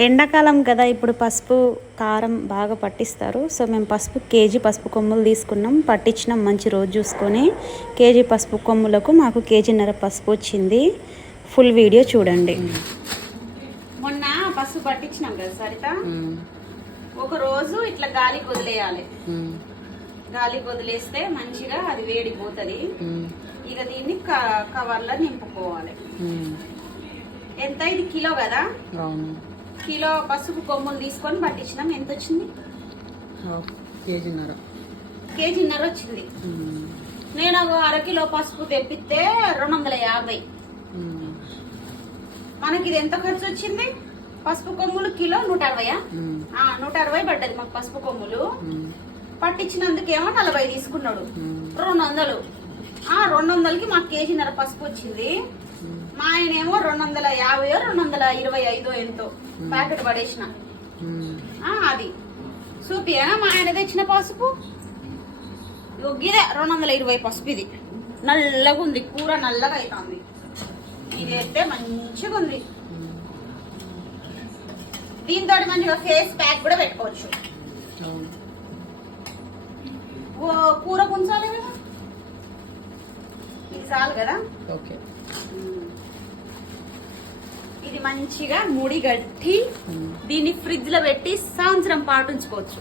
ఎండాకాలం కదా, ఇప్పుడు పసుపు కారం బాగా పట్టిస్తారు. సో మేము కేజీ పసుపు కొమ్ములు తీసుకున్నాం, పట్టించినాం మంచి రోజు చూసుకొని. కేజీ పసుపు కొమ్ములకు మాకు కేజీన్నర పసుపు వచ్చింది. ఫుల్ వీడియో చూడండి. మొన్న పసుపు పట్టించినాం కదా సరిత, ఒక రోజు ఇట్లా గాలికి వదిలేయాలి. గాలికి వదిలేస్తే మంచిగా అది వేడిపోతుంది. ఇక దీన్ని కవర్లో నింపుకోవాలి. ఎంత ఇది కిలో కదా, కిలో పసుపు కొమ్ములు తీసుకొని పట్టించినాం. ఎంత వచ్చింది? కేజీన్నర వచ్చింది. నేను ఒక అరకిలో పసుపు తెప్పిస్తే 250. మనకి ఇది ఎంత ఖర్చు వచ్చింది? పసుపు కొమ్ములు కిలో 160. 160 పడ్డది మాకు పసుపు కొమ్ములు. పట్టించినందుకేమో 40 తీసుకున్నాడు. 200. 200కి మాకు కేజీన్నర పసుపు వచ్చింది. మా ఆయన ఏమో 250 225 ఎంతో ప్యాకెట్ పడేసిన. అది చూపియనా మా ఆయన తెచ్చిన పసుపు? ఇదే 220 పసుపు. ఇది నల్లగా ఉంది, కూర నల్లగా అవుతుంది. ఇది అయితే మంచిగా ఉంది. దీంతో మంచిగా ఫేస్ ప్యాక్ కూడా పెట్టుకోవచ్చు. కూర కొంచాలి కదా, ఇది చాలు కదా. ఓకే, ఇది మంచిగా ముడి గట్టి దీన్ని ఫ్రిడ్జ్ లో పెట్టి సంవత్సరం పాటు ఉంచుకోవచ్చు.